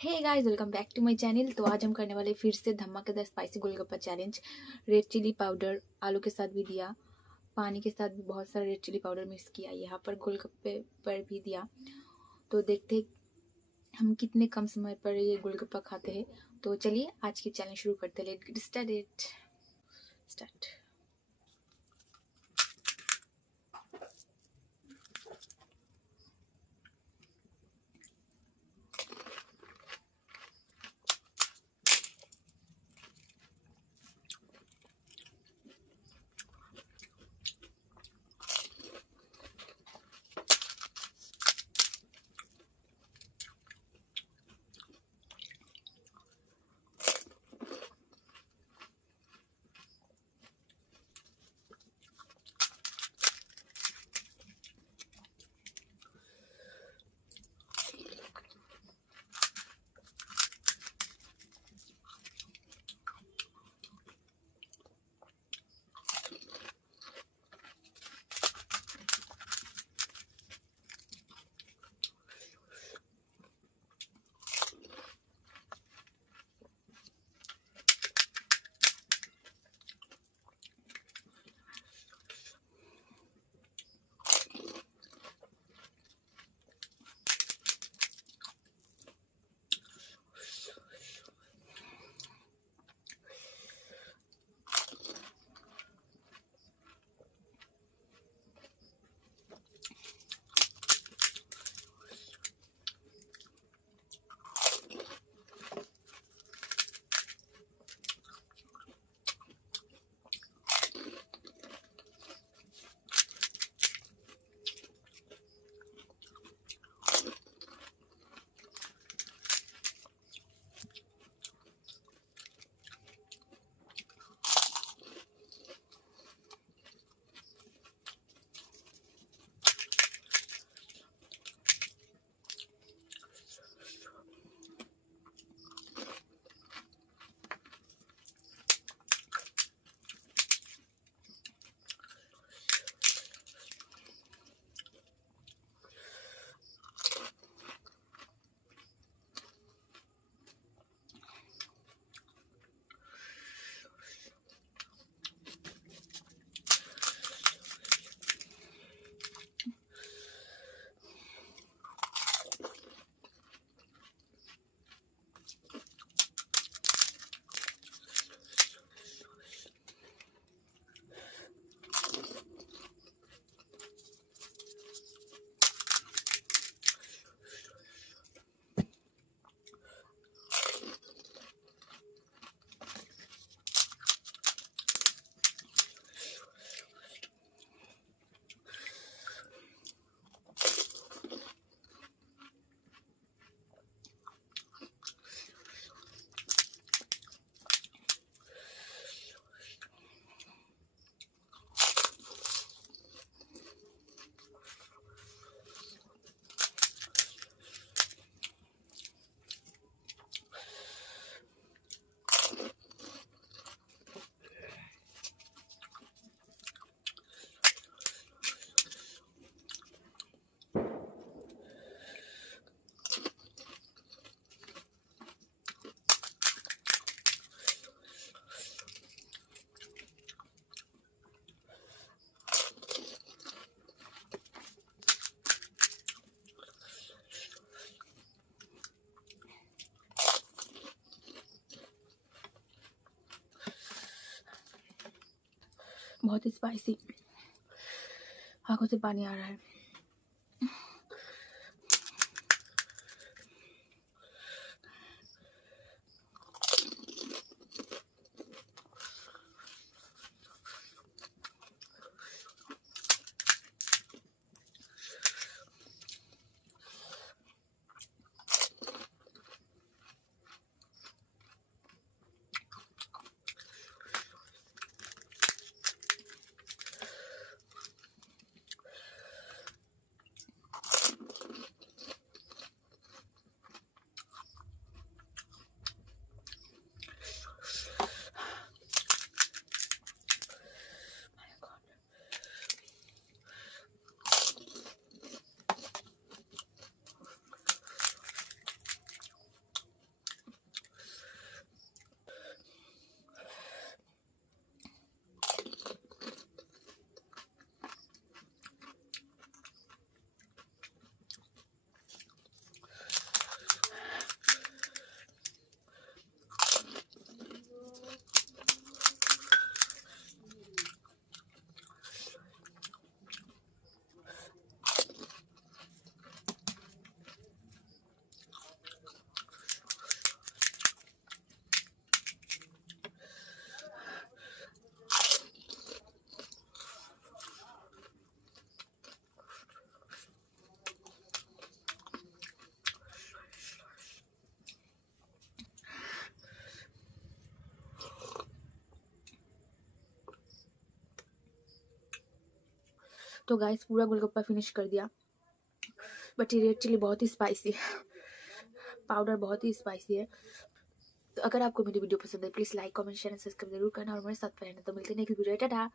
Hey guys, welcome back to my channel. तो आज हम करने वाले फिर से धमाकेदार spicy golgappa challenge. Red chilli powder आलू के साथ भी दिया, पानी के साथ भी बहुत सारा रेड चिली पाउडर मिक्स किया, यहाँ पर गोलगप्पे पर भी दिया। तो देखते हैं हम कितने कम समय पर ये गोलगप्पा खाते हैं। तो चलिए आज की चैलेंज शुरू करते हैं। Let's get started. स्टार्ट। बहुत ही स्पाइसी, आंखों से पानी आ रहा है। तो गाइस पूरा गोलगप्पा फिनिश कर दिया, बट ये रेड चिली बहुत ही स्पाइसी है, पाउडर बहुत ही स्पाइसी है। तो अगर आपको मेरी वीडियो पसंद है please like comment share and subscribe जरूर करना और मेरे साथ रहना। तो मिलते हैं नेक्स्ट वीडियो, टाटा।